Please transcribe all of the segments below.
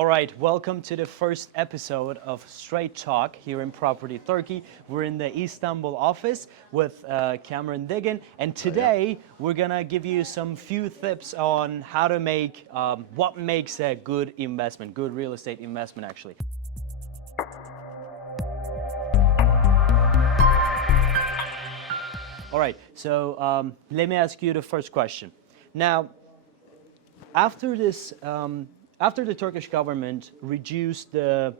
All right, welcome to the first episode of Straight Talk here in Property Turkey. We're in the Istanbul office with Cameron Diggin, and today we're gonna give you some few tips on how to make what makes a good investment, good real estate investment actually. All right, so let me ask you the first question. Now, after this, after the Turkish government reduced the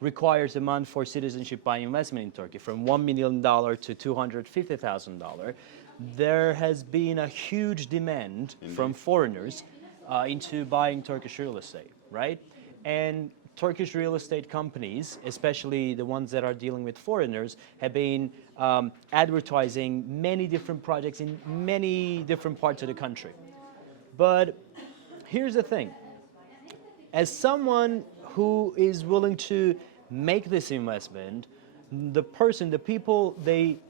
required amount for citizenship by investment in Turkey from $1 million to $250,000, there has been a huge demand from foreigners into buying Turkish real estate, right? And Turkish real estate companies, especially the ones that are dealing with foreigners, have been advertising many different projects in many different parts of the country. But here's the thing. As someone who is willing to make this investment, the people, they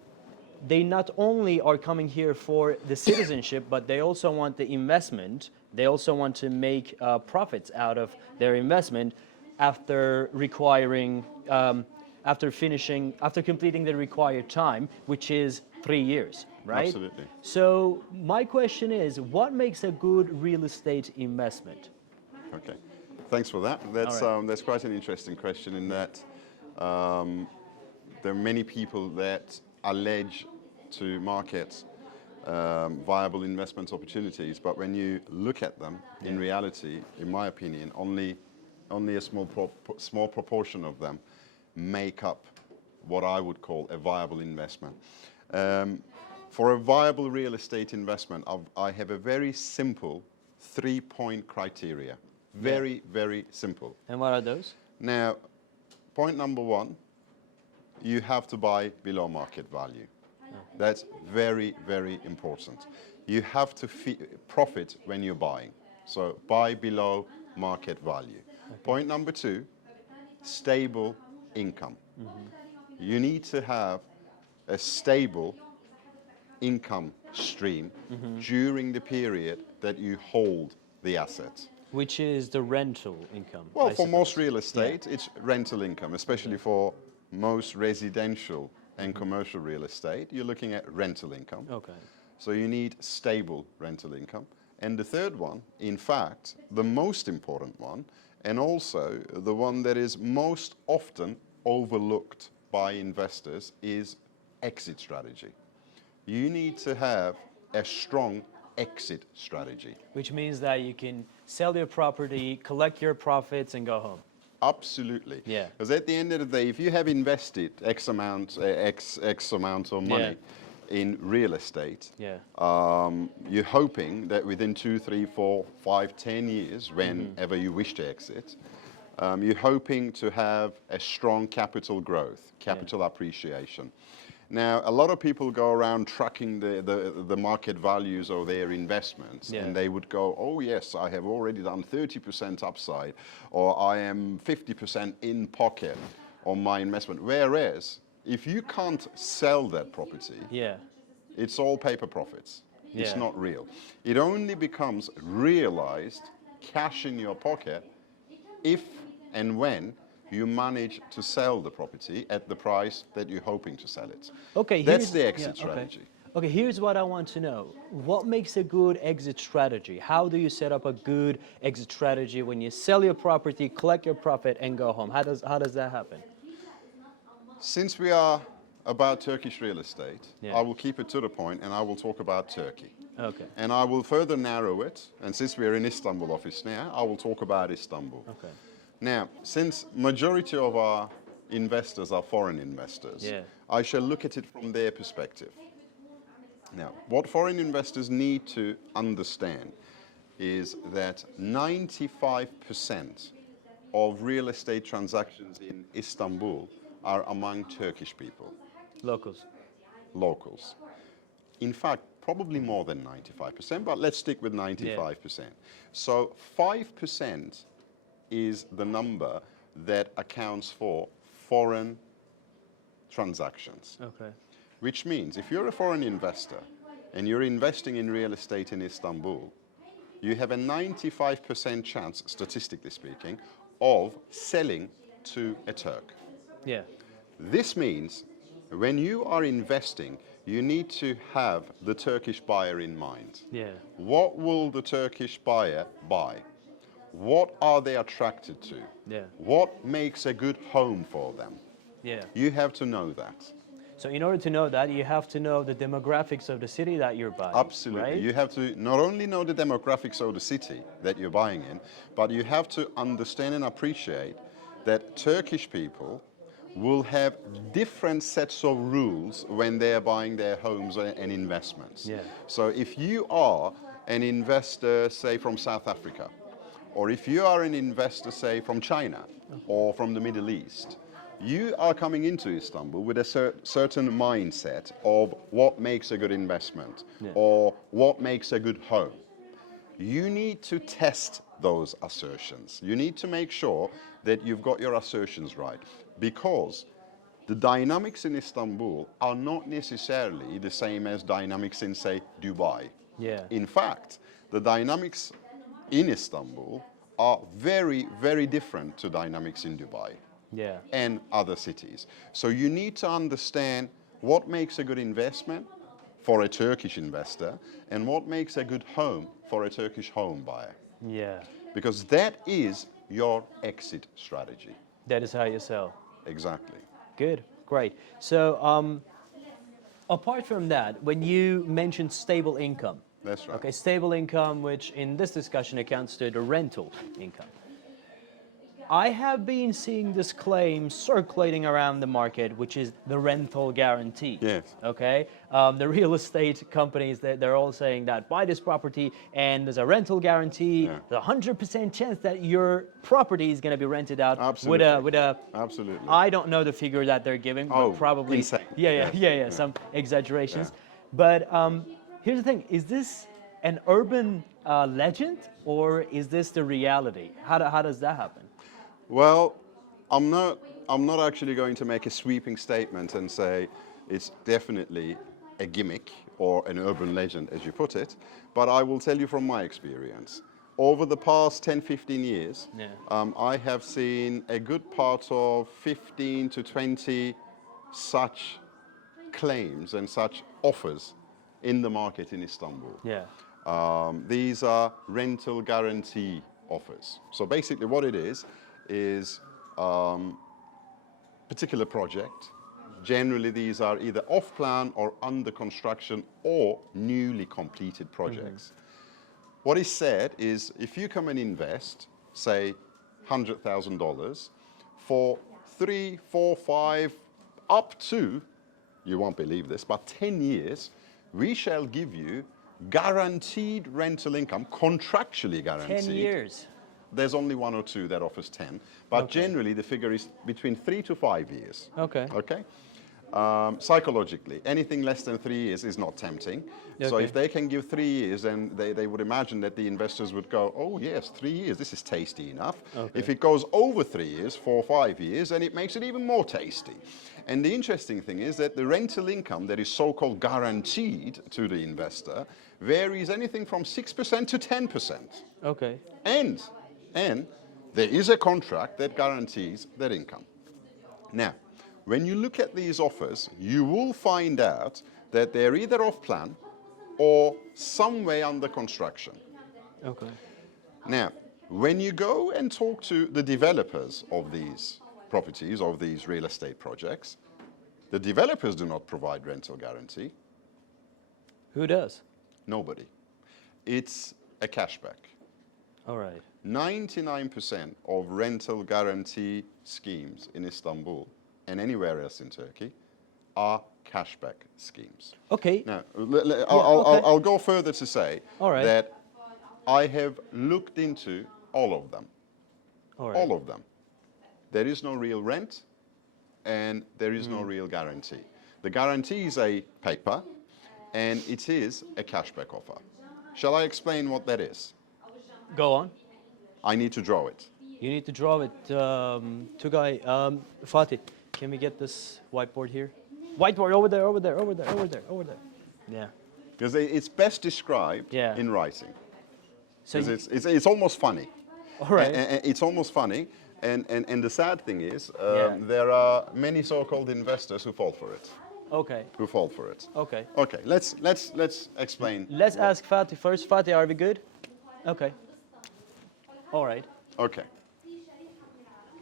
not only are coming here for the citizenship, but they also want the investment. They also want to make profits out of their investment after after completing the required time, which is 3 years, right? Absolutely. So my question is, what makes a good real estate investment? Okay, thanks for that. That's quite an interesting question in that there are many people that allege to market viable investment opportunities, but when you look at them, in reality, in my opinion, only a small proportion of them make up what I would call a viable investment. For a viable real estate investment, I have a very simple 3-point criteria. Very, very simple. And what are those? Now, point number 1, you have to buy below market value. That's very, very important. You have to profit when you're buying. So buy below market value. Okay. Point number 2, stable income. You need to have a stable income stream during the period that you hold the assets. Which is the rental income? Well, for most real estate, it's rental income, especially for most residential and commercial real estate. You're looking at rental income. Okay. So you need stable rental income. And the third one, in fact, the most important one, and also the one that is most often overlooked by investors, is exit strategy. You need to have a strong exit strategy. Which means that you can sell your property, collect your profits, and go home. Absolutely. Yeah. Because at the end of the day, if you have invested X amount of money in real estate, you're hoping that within 2, 3, 4, 5, 10 years, whenever you wish to exit, you're hoping to have a strong capital growth, capital appreciation. Now, a lot of people go around tracking the market values of their investments, and they would go, oh yes, I have already done 30% upside, or I am 50% in pocket on my investment. Whereas, if you can't sell that property, it's all paper profits. It's not real. It only becomes realized cash in your pocket if and when you manage to sell the property at the price that you're hoping to sell it. Okay, that's the exit strategy. Okay, here's what I want to know. What makes a good exit strategy? How do you set up a good exit strategy when you sell your property, collect your profit, and go home? How does that happen? Since we are about Turkish real estate, I will keep it to the point, and I will talk about Turkey. Okay. And I will further narrow it, and since we're in Istanbul office now, I will talk about Istanbul. Okay. Now, since majority of our investors are foreign investors, I shall look at it from their perspective. Now, what foreign investors need to understand is that 95% of real estate transactions in Istanbul are among Turkish people. Locals. Locals. In fact, probably more than 95%, but let's stick with 95%. So 5% is the number that accounts for foreign transactions. Okay. Which means if you're a foreign investor and you're investing in real estate in Istanbul, you have a 95% chance, statistically speaking, of selling to a Turk. Yeah. This means when you are investing, you need to have the Turkish buyer in mind. Yeah. What will the Turkish buyer buy? What are they attracted to? Yeah. What makes a good home for them? Yeah. You have to know that. So in order to know that, you have to know the demographics of the city that you're buying. Absolutely. Right? You have to not only know the demographics of the city that you're buying in, but you have to understand and appreciate that Turkish people will have different sets of rules when they're buying their homes and investments. Yeah. So if you are an investor, say, from South Africa, or if you are an investor, say, from China or from the Middle East, you are coming into Istanbul with a certain mindset of what makes a good investment or what makes a good home. You need to test those assertions. You need to make sure that you've got your assertions right, because the dynamics in Istanbul are not necessarily the same as dynamics in, say, Dubai. Yeah. In fact, the dynamics in Istanbul are very, very different to dynamics in Dubai. Yeah. And other cities. So you need to understand what makes a good investment for a Turkish investor and what makes a good home for a Turkish home buyer. Yeah. Because that is your exit strategy. That is how you sell. Exactly. Good. Great. So apart from that, when you mentioned stable income. That's right. Okay, stable income, which in this discussion accounts to the rental income. I have been seeing this claim circulating around the market, which is the rental guarantee. Yes. Okay. The real estate companies, they're all saying that buy this property and there's a rental guarantee. Yeah. There's a 100% chance that your property is going to be rented out. Absolutely. With a. Absolutely. I don't know the figure that they're giving, but probably. Insane. Yeah. Some exaggerations. But here's the thing: is this an urban legend or is this the reality? How does that happen? Well, I'm not actually going to make a sweeping statement and say it's definitely a gimmick or an urban legend, as you put it, but I will tell you from my experience. Over the past 10, 15 years, I have seen a good part of 15 to 20 such claims and such offers in the market in Istanbul. Yeah. These are rental guarantee offers. So basically what it is particular project. Generally these are either off plan or under construction or newly completed projects. What is said is if you come and invest, say $100,000 for 3, 4, 5, up to, you won't believe this, but 10 years, we shall give you guaranteed rental income, contractually guaranteed. 10 years. There's only one or two that offers 10, but generally the figure is between 3 to 5 years. Okay. Okay. Psychologically, anything less than 3 years is not tempting. So if they can give 3 years, then they would imagine that the investors would go, oh yes, 3 years, this is tasty enough. If it goes over 3 years, 4 or 5 years, then it makes it even more tasty. And the interesting thing is that the rental income that is so-called guaranteed to the investor varies anything from 6% to 10%. Okay. And there is a contract that guarantees that income. Now, when you look at these offers, you will find out that they're either off plan or some way under construction. Okay. Now, when you go and talk to the developers of these properties, of these real estate projects, the developers do not provide rental guarantee. Who does? Nobody. It's a cashback. All right. 99% of rental guarantee schemes in Istanbul and anywhere else in Turkey are cashback schemes. Okay. Now, I'll go further to say that I have looked into all of them. All of them. There is no real rent and there is no real guarantee. The guarantee is a paper and it is a cashback offer. Shall I explain what that is? Go on. I need to draw it. You need to draw it. Tugay, Fatih, can we get this whiteboard here? Whiteboard over there. Yeah. Because it's best described in writing. So it's almost funny. All right. It's almost funny. And the sad thing is, there are many so-called investors who fall for it. Okay. Who fall for it. Okay. Okay, let's explain. Let's ask Fatih first. Fatih, are we good? Okay. All right. Okay.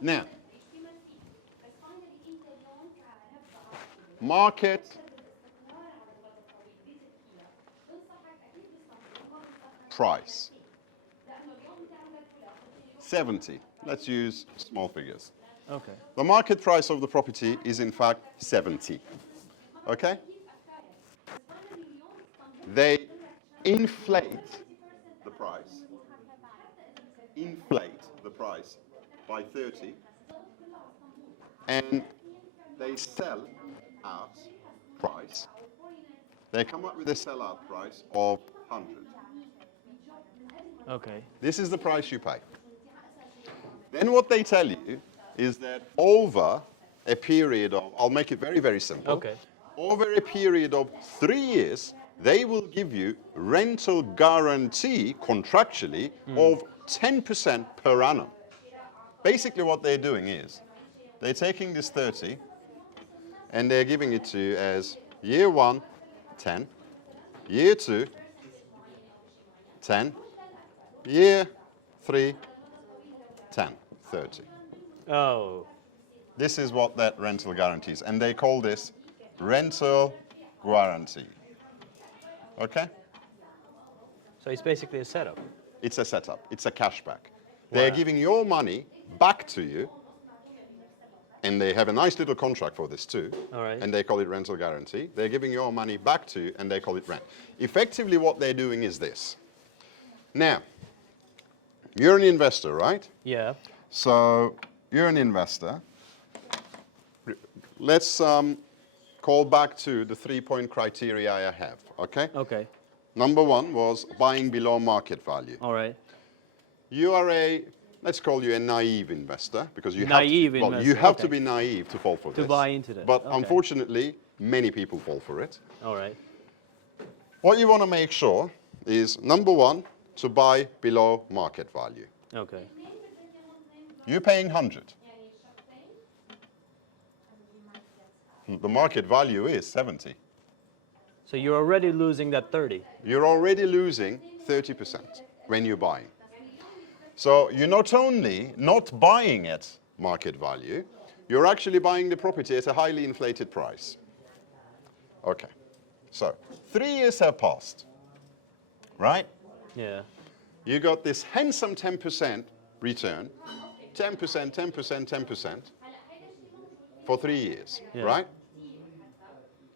Now, market price. 70. Let's use small figures. Okay. The market price of the property is in fact 70. Okay? They inflate the price. Inflate the price by 30. And they sell out price. They come up with a sellout price of 100. Okay. This is the price you pay. Then what they tell you is that over a period of, I'll make it very, very simple. Okay. Over a period of 3 years, they will give you rental guarantee contractually of 10% per annum. Basically what they're doing is, they're taking this 30 and they're giving it to you as year 1, 10, year 2, 10, year 3, 10, 30. Oh. This is what that rental guarantees, and they call this rental guarantee. Okay? So it's basically a setup. It's a setup. It's a cashback. They're giving your money back to you, and they have a nice little contract for this too. All right. And they call it rental guarantee. They're giving your money back to you, and they call it rent. Effectively, what they're doing is this. Now, you're an investor, right? Yeah. So you're an investor. Let's call back to the 3-point criteria I have, okay? Okay. Number 1 was buying below market value. All right. You are let's call you a naive investor, because you Naive have to, investor, you have okay. to be naive to fall for this. To buy into this. But Okay. unfortunately, many people fall for it. All right. What you want to make sure is, number 1, to buy below market value. Okay. You're paying 100. The market value is 70. So you're already losing that 30. You're already losing 30% when you're buying. So you're not only not buying at market value, you're actually buying the property at a highly inflated price. Okay, so 3 years have passed, right? Yeah. You got this handsome 10% return, 10%, 10%, 10% for 3 years, Yeah. right?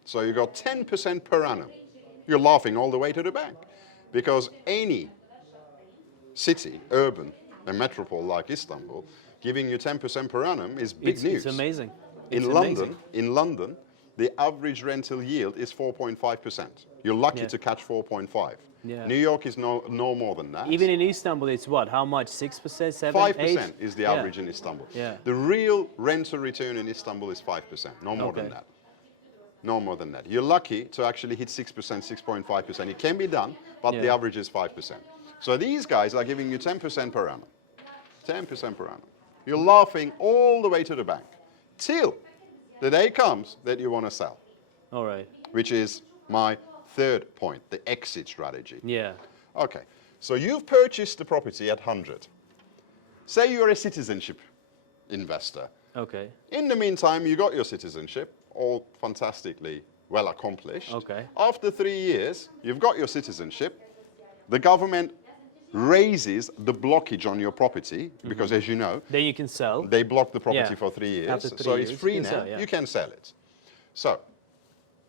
So you got 10% per annum. You're laughing all the way to the bank, because any city, urban, a metropole like Istanbul, giving you 10% per annum is big news. It's amazing. In London, the average rental yield is 4.5%. You're lucky to catch 4.5. Yeah. New York is no more than that. Even in Istanbul, it's what? How much? 6%, 7%, 5% 8%? is the average in Istanbul. Yeah. The real rental return in Istanbul is 5%, no more than that. No more than that. You're lucky to actually hit 6%, 6.5%. It can be done, but the average is 5%. So these guys are giving you 10% per annum. 10% per annum. You're laughing all the way to the bank, till the day comes that you want to sell. All right. Which is my third point, the exit strategy. Yeah. Okay, so you've purchased the property at 100. Say you're a citizenship investor. Okay. In the meantime, you got your citizenship, all fantastically well accomplished. Okay. After 3 years, you've got your citizenship. The government raises the blockage on your property, because as you know, then you can sell. they block the property for 3 years. After 3 so years, it's free you now, can sell, you can sell it. So,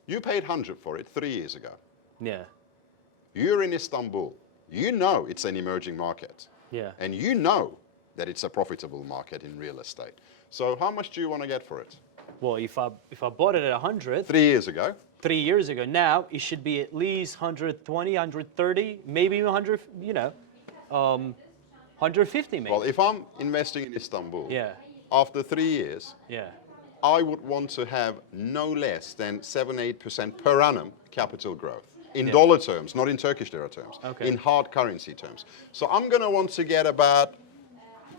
you paid 100 for it 3 years ago. Yeah. You're in Istanbul. You know it's an emerging market. Yeah. And you know that it's a profitable market in real estate. So how much do you want to get for it? Well, if I bought it at 100 3 years ago. 3 years ago, now it should be at least 120, 130, maybe 100, 150 maybe. Well, if I'm investing in Istanbul, after 3 years, I would want to have no less than 7-8% per annum capital growth. in dollar terms, not in Turkish lira terms, in hard currency terms. So I'm going to want to get about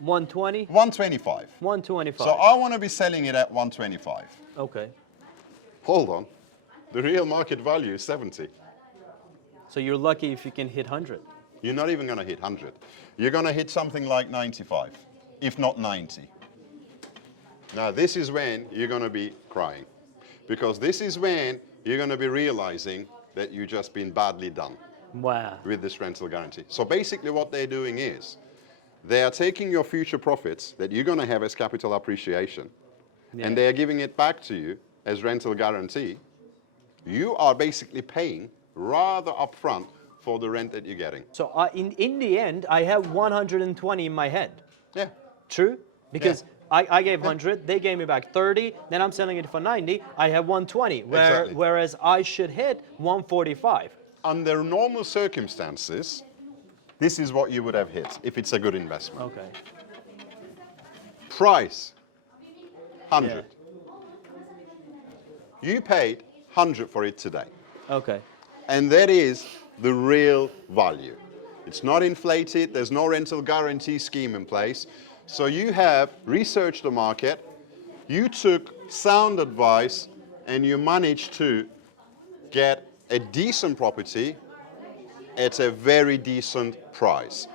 120? 125. 125. So I want to be selling it at 125. Okay. Hold on. The real market value is 70. So you're lucky if you can hit 100. You're not even going to hit 100. You're going to hit something like 95, if not 90. Now, this is when you're going to be crying. Because this is when you're going to be realizing that you've just been badly done. Wow. With this rental guarantee. So basically what they're doing is, they are taking your future profits that you're going to have as capital appreciation, and they are giving it back to you as rental guarantee. You are basically paying rather upfront for the rent that you're getting. So in the end, I have 120 in my head. Yeah. True? Because I gave 100, they gave me back 30, then I'm selling it for 90, I have 120, whereas I should hit 145. Under normal circumstances, this is what you would have hit if it's a good investment. Okay. Price, 100. You paid 100 for it today. Okay. And that is the real value. It's not inflated, there's no rental guarantee scheme in place. So you have researched the market, you took sound advice, and you managed to get a decent property at a very decent price.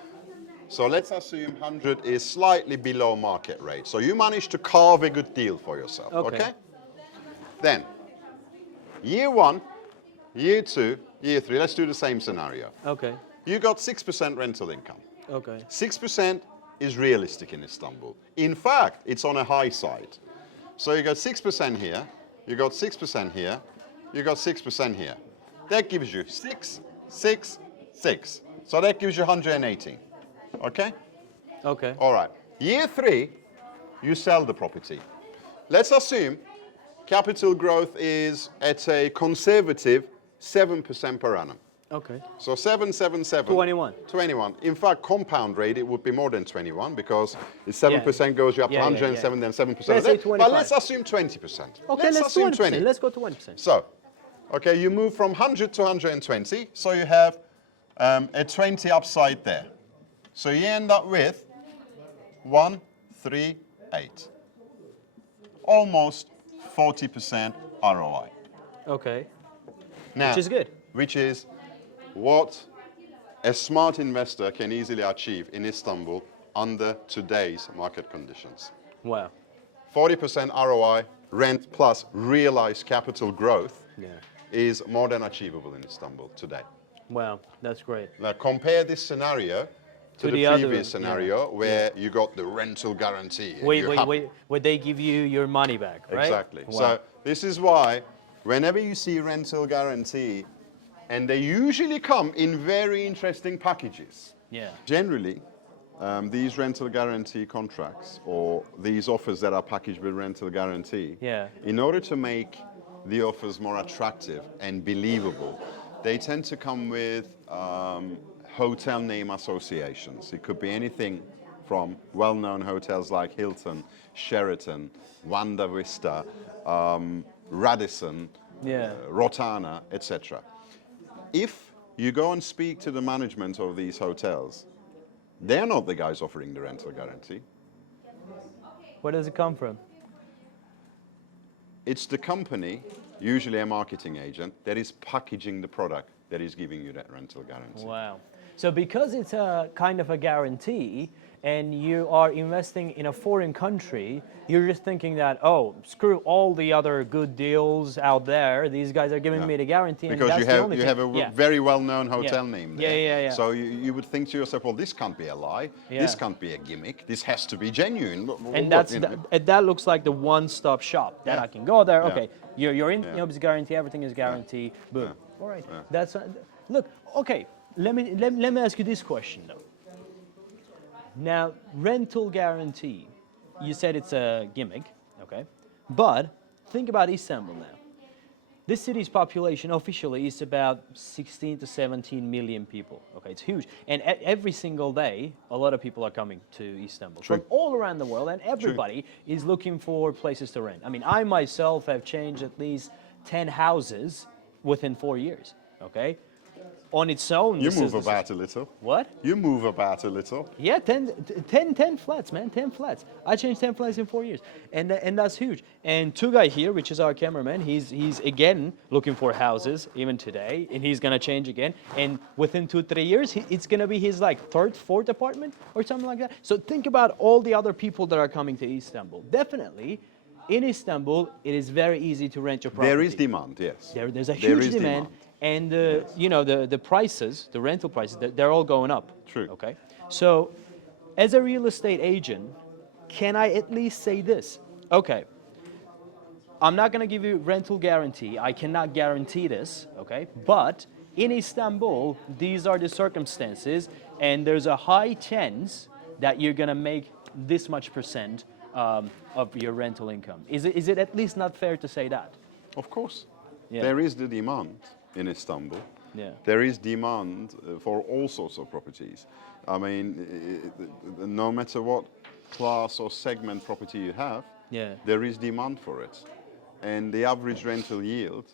So let's assume 100 is slightly below market rate. So you managed to carve a good deal for yourself, okay? Then, year 1, year 2, year 3, let's do the same scenario. Okay. You got 6% rental income. Okay. 6% is realistic in Istanbul. In fact, it's on a high side. So you got 6% here, you got 6% here, you got 6% here. That gives you 6, 6, 6. So that gives you 118. Okay? Okay. All right. Year 3, you sell the property. Let's assume capital growth is at a conservative 7% per annum. Okay. So 7, 7, 7. 21. 21. In fact, compound rate, it would be more than 21 because the 7% goes you up to 107, then 7%. Let's say 25. But let's assume 20%. Okay, let's assume 20. Let's go to 20%. So, okay, you move from 100 to 120, so you have a 20 upside there. So you end up with 138. Almost 40% ROI. Okay. Now, which is good. Which is what a smart investor can easily achieve in Istanbul under today's market conditions. Wow. 40% ROI, rent plus realized capital growth is more than achievable in Istanbul today. Wow, that's great. Now compare this scenario to the previous scenario where you got the rental guarantee. Where they give you your money back, right? Exactly. Wow. So this is why whenever you see rental guarantee, and they usually come in very interesting packages. Yeah. Generally, these rental guarantee contracts or these offers that are packaged with rental guarantee, in order to make the offers more attractive and believable, they tend to come with hotel name associations. It could be anything from well-known hotels like Hilton, Sheraton, Wanda Vista, Radisson, Rotana, etc. If you go and speak to the management of these hotels, they're not the guys offering the rental guarantee. Where does it come from? It's the company, usually a marketing agent, that is packaging the product that is giving you that rental guarantee. Wow. So because it's a kind of a guarantee and you are investing in a foreign country, you're just thinking that, oh, screw all the other good deals out there. These guys are giving me the guarantee. Because and that's you have a very well-known hotel name there. Yeah. So you would think to yourself, well, this can't be a lie. This can't be a gimmick. This has to be genuine. And that looks like the one-stop shop that I can go there. Okay, you're in, it's guarantee. Everything is guaranteed. Boom. All right. That's look. Okay. Let me ask you this question though. Now, rental guarantee, you said it's a gimmick, okay? But think about Istanbul now. This city's population officially is about 16 to 17 million people, okay? It's huge. And every single day, a lot of people are coming to Istanbul from all around the world, and everybody is looking for places to rent. I mean, I myself have changed at least 10 houses within 4 years, okay? on its own. You move about a little. What? You move about a little. Yeah, 10 flats, man, 10 flats. I changed 10 flats in 4 years, and that's huge. And Tugay here, which is our cameraman, he's again looking for houses even today, and he's gonna change again. And within 2-3 years, it's gonna be his like 3rd, 4th apartment or something like that. So think about all the other people that are coming to Istanbul. Definitely, in Istanbul, it is very easy to rent your property. There is demand, yes. There's a huge demand. And you know, the prices, the rental prices, they're all going up. True. Okay. So, as a real estate agent, can I at least say this? Okay. I'm not going to give you rental guarantee. I cannot guarantee this. Okay. But in Istanbul, these are the circumstances, and there's a high chance that you're going to make this much percent of your rental income. Is it at least not fair to say that? Of course. Yeah. There is the demand in Istanbul. Yeah. There is demand for all sorts of properties. I mean, no matter what class or segment property you have, Yeah. there is demand for it. And the average rental yield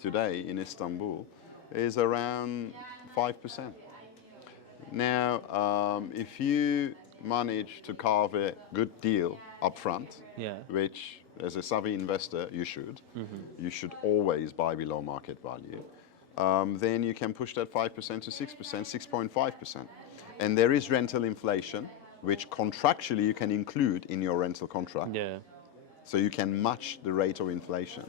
today in Istanbul is around 5%. Now, if you manage to carve a good deal up front, Yeah. which as a savvy investor you should always buy below market value, then you can push that 5% to 6%, 6.5%. And there is rental inflation, which contractually you can include in your rental contract. Yeah. So you can match the rate of inflation.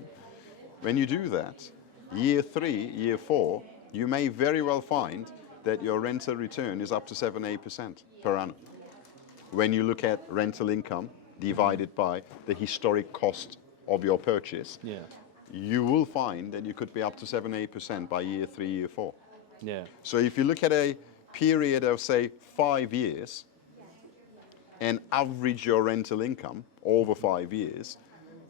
When you do that, year 3, year 4, you may very well find that your rental return is up to 7-8% per annum. When you look at rental income divided by the historic cost of your purchase, Yeah. you will find that you could be up to 7-8% by year 3, year 4. Yeah. So if you look at a period of, say, 5 years and average your rental income over 5 years,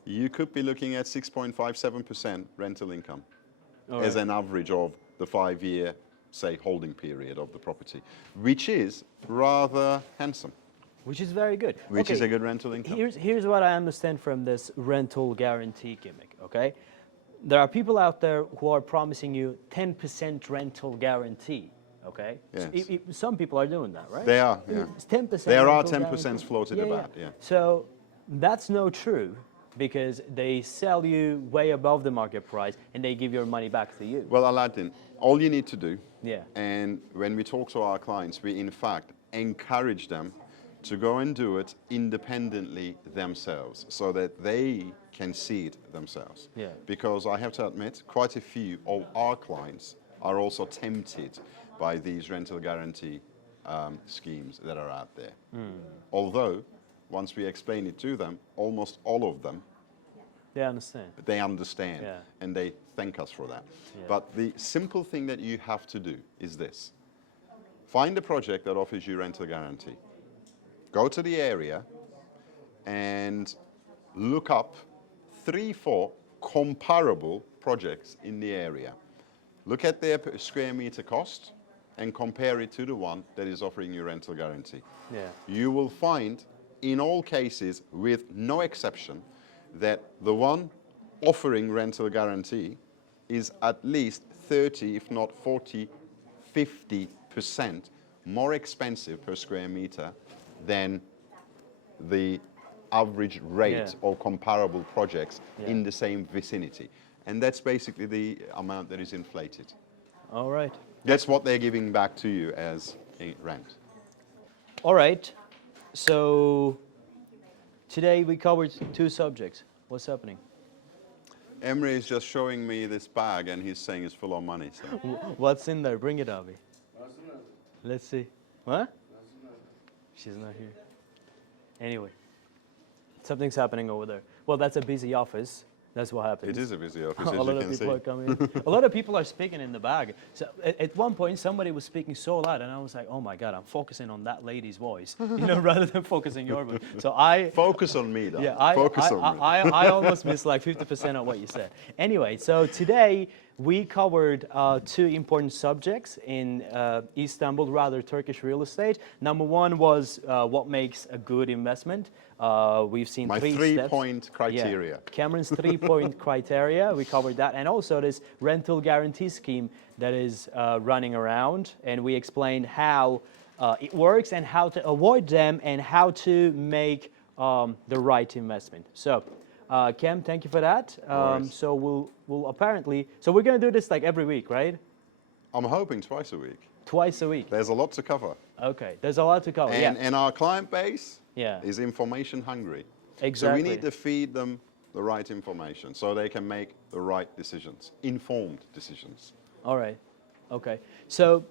you could be looking at 6.57% rental income as an average of the 5-year, say, holding period of the property, which is rather handsome. Which is very good. Which is a good rental income. Here's what I understand from this rental guarantee gimmick, okay? There are people out there who are promising you 10% rental guarantee, okay? Yes. So some people are doing that, right? They are, yeah. It's 10%. There are rental 10% guarantee. floated about, yeah. So that's not true because they sell you way above the market price and they give your money back to you. Well, Aladdin, all you need to do, Yeah. and when we talk to our clients, we in fact encourage them to go and do it independently themselves so that they can see it themselves. Yeah. Because I have to admit, quite a few of our clients are also tempted by these rental guarantee schemes that are out there. Although, once we explain it to them, almost all of them, They understand. they understand Yeah. and they thank us for that. Yeah. But the simple thing that you have to do is this. Find a project that offers you rental guarantee. Go to the area and look up 3-4 comparable projects in the area. Look at their square meter cost and compare it to the one that is offering you rental guarantee. Yeah. You will find, in all cases, with no exception, that the one offering rental guarantee is at least 30, if not 40, 50% more expensive per square meter than the average rate of comparable projects in the same vicinity. And that's basically the amount that is inflated. All right. That's what they're giving back to you as a rent. All right. So today we covered 2 subjects. What's happening? Emre is just showing me this bag and he's saying it's full of money. So. What's in there? Bring it, Abi. Let's see. What? She's not here. Anyway, something's happening over there. Well, that's a busy office. That's what happens. It is a busy office, A as lot you of can people see. are coming. A lot of people are speaking in the bag. So at one point, somebody was speaking so loud, and I was like, "Oh my God, I'm focusing on that lady's voice, rather than focusing your voice." So I focus on me, though. yeah, Focus on me. I almost missed like 50% of what you said. Anyway, so today we covered 2 important subjects in Istanbul, rather Turkish real estate. Number 1 was what makes a good investment. We've seen My three three-point steps. criteria. Yeah. Cameron's three-point criteria, we covered that. And also this rental guarantee scheme that is running around. And we explained how it works and how to avoid them and how to make the right investment. So, Cam, thank you for that. So we'll apparently, so we're going to do this like every week, right? I'm hoping twice a week. Twice a week. There's a lot to cover. Okay, there's a lot to cover, And our client base Yeah. is information hungry. Exactly. So we need to feed them the right information so they can make the right decisions, informed decisions. All right. Okay. So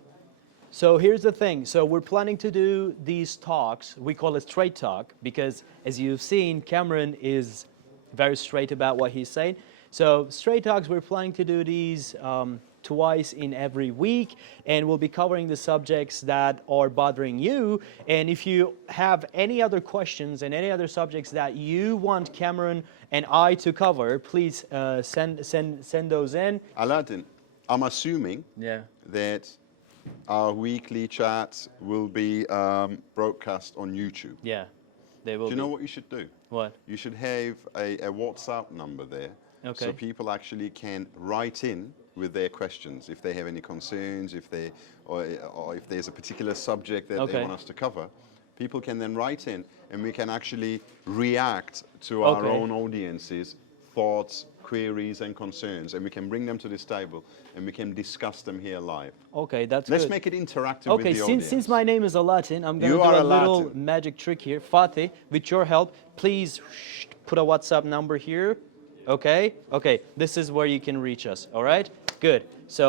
here's the thing. So we're planning to do these talks. We call it straight talk because, as you've seen, Cameron is very straight about what he's saying. So straight talks, we're planning to do these twice in every week, and we'll be covering the subjects that are bothering you. And if you have any other questions and any other subjects that you want Cameron and I to cover, please send those in. Aladdin, I'm assuming that our weekly chats will be broadcast on YouTube. Yeah, they will. Do you know what you should do? What? You should have a WhatsApp number there, so people actually can write in with their questions if they have any concerns, or if there's a particular subject that they want us to cover. People can then write in, and we can actually react to our own audience's thoughts, queries, and concerns, and we can bring them to this table, and we can discuss them here live. Okay, that's Let's good. make it interactive with the audience. Since my name is Aladdin, I'm going to do a little magic trick here. Fatih, with your help, please put a WhatsApp number here. Okay? Okay, this is where you can reach us, all right? Good. So